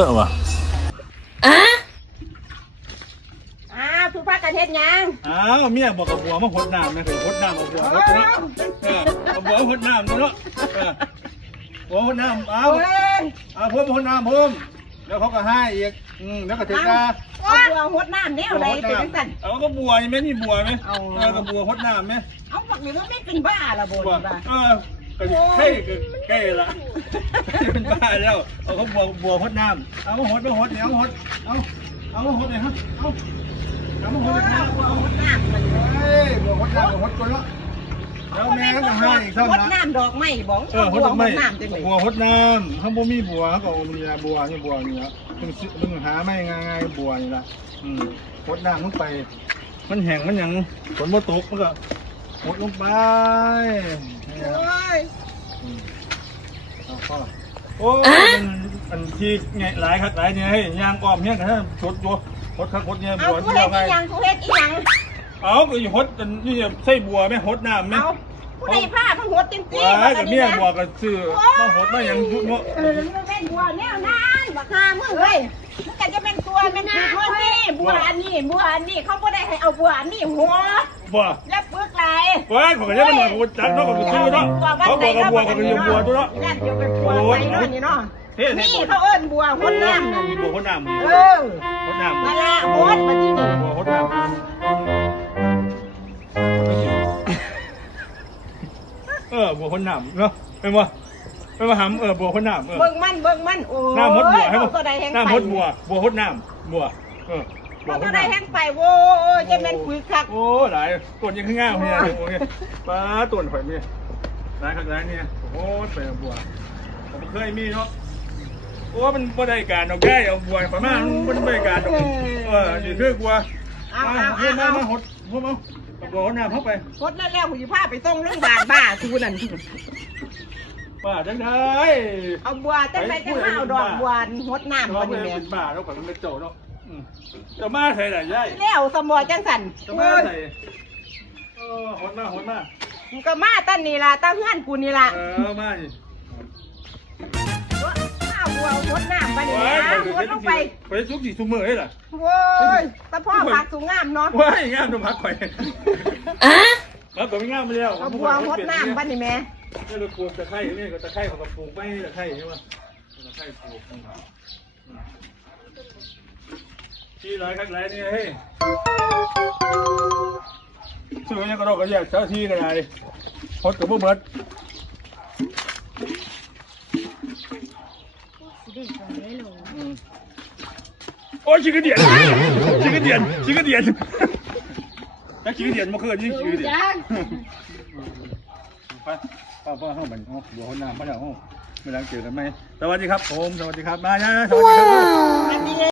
เออว่ะอ้าวทุกภาคกันเฮ็ดหยังอ้าวเมียบอกกับบัวมาหดน้ำนะคือหดน้ำเอาบัวหดเนาะเออเอาบัวหดน้ำเนาะเออบัวหดน้ำเอาเอ้ยเอาเพิ่มหดน้ำเพิ่มแล้วเขาก็ให้อีกอืมแล้วก็ถึงกาเอาบัวหดน้ำแนวใดเป็นจังซั่นเอาก็บัวนี่ไหมนี่บัวไหมเอาเออก็บัวหดน้ำไหมเอาบักนี่ว่าไม่เป็นบ้าละบ่บัวนี่บ้าเออ ก็ใช่ก็ใกล้ละเป็นบ้าแล้ว เอาเขาบัวบัวหดน้ำเอามาหดมาหดเดี๋ยวเอามาหด เอาเอามาหดเลยครับเอาเอามาหดเลยครับบัวหดน้ำมันเฮ้ยบัวหดน้ำบัวหดคนละแล้วแม่ก็จะให้อีกเท่าหดนั้นน้ำดอกไม้บ่เออหดน้ำจังได๋บัวหดน้ำถ้าบ่มีบัวเขาก็เอามีบัวนี่บัวนี่ละมึงซื้อมึงหาไม่ง่ายๆบัวนี่ละอืมหดน้ำมึงไป มันแห้งมันยังฝนบ่ตกมันก็หดลงไป โอ้ยเอาพ่อโอ้ยมันอันที่ไงหลายครับหลายเนี่ยให้ยางอ้อมเฮี้ยกันให้ชดตัวหดครับหดเนี่ยเอาบัวกูที่เฮ็ดเราอีไงหยังกูเฮ็ดอีหยังเอาก็อยู่หดอันนี่ใส่บัวไหมหดน้ำไหมเอากูได้ผ้ามันหดจริงๆว้ายกับเมียบัวก็ซื้อมาหดมาอย่างยุเนาะเออมันเป็นบัวแนวนั้นบักฮามึงเอ้ยมันก็จะเป็นตัวเป็นตัวนี่บัวอันนี้บัวอันนี้เขาบ่ได้ให้เอาบัวอันนี้หัวบัวแล้ว ปึกไหลว้ายขอยก็ยังมันหดจัดเนาะก็ซื้อเนาะเขาบอกกับบัวก็คือบัวตัวเนาะนั่นเดี๋ยวเป็นบัวไปเนาะนี่เนาะเฮ้ยนี่เขาเอิ้นบัวหดน้ำนั่นมีบัวหดน้ำเออหดน้ำนั่นละหดมาที่นี่บัวหดน้ำเออบัวหดน้ำเนาะเป็นว่าเป็นว่าหำเออบัวหดน้ำเออเบิ่งมันเบิ่งมันโอ้ยน้ำหดบัวให้เอาบ่ตัวใดแห้งไปน้ำหดบัวบัวหดน้ำบัวเออ บัวเอาหตัดวใดน้ำแห้งไปโว้ยจะเป็นปุ๋ยคักโอ้หลายต้นยังข้างง่ายเนี่ยโอ้ยป้าต้นข่อยมีหลายข้างหลายเนี่ยโอ้ยไปเอาบัวผมเคยมีเนาะโอ้มันบ่ได้การดอกแก่เอาบัวประมาณมันบ่ได้การดอกเอออยู่คือกลัวเอามาเอามาเอามาเอามาหดพวกเอาบัวหดน้ำเข้าไปหดแล้วแล้วกูสิพาไปส่งโรงพยาบาลบ้าทูนั่นป้าจังได้เอาบัวจังไปจังมาเอาดอกบัวหดน้ำเรามาไม่นี่ได้แม่เป็นบ้าแล้วก่อนมันเป็นโจเนาะอืม จะมาใส่ไหนยัยแล้วสมอจังสันจะโอ้มายใส่เออหดมาหดมามันก็มาตั้นนี่ล่ะตั้งเฮือนกูนี่ล่ะเออมาดิข้าวบัวหดน้ำมานี่นะหดลงไปไปซุกสีซุมือให้ล่ะโว้ยตะพ่อผักสูงงามเนาะว้ายงามตรงพักข่อยแล้วก็ไม่งามไปแล้วเอาบัวหดน้ำบ้านนี่แม่นี่เราปลูกตะไคร้นี่ก็ตะไคร้ของเราปลูกไม่ตะไคร้ใช่ไหมตะไคร้ปลูก ที่ไรข้างไรนี่เฮ้ยซื้อเนี่ยก็เราก็แยกเจ้าที่กันไงหดกับบุ้เบิดโอ้ยชิคกี้เดียนชิคกี้เดียนชิคกี้เดียนแล้วชิคกี้เดียนมาเคลื่อนยิ่งชิคกี้เดียนไปป้าป้าเข้าไปห้องบัวห้องน้ำมาแล้วห้องไม่ล้างเจอกันไหมสวัสดีครับผมสวัสดีครับมาเนะสวัสดีครับ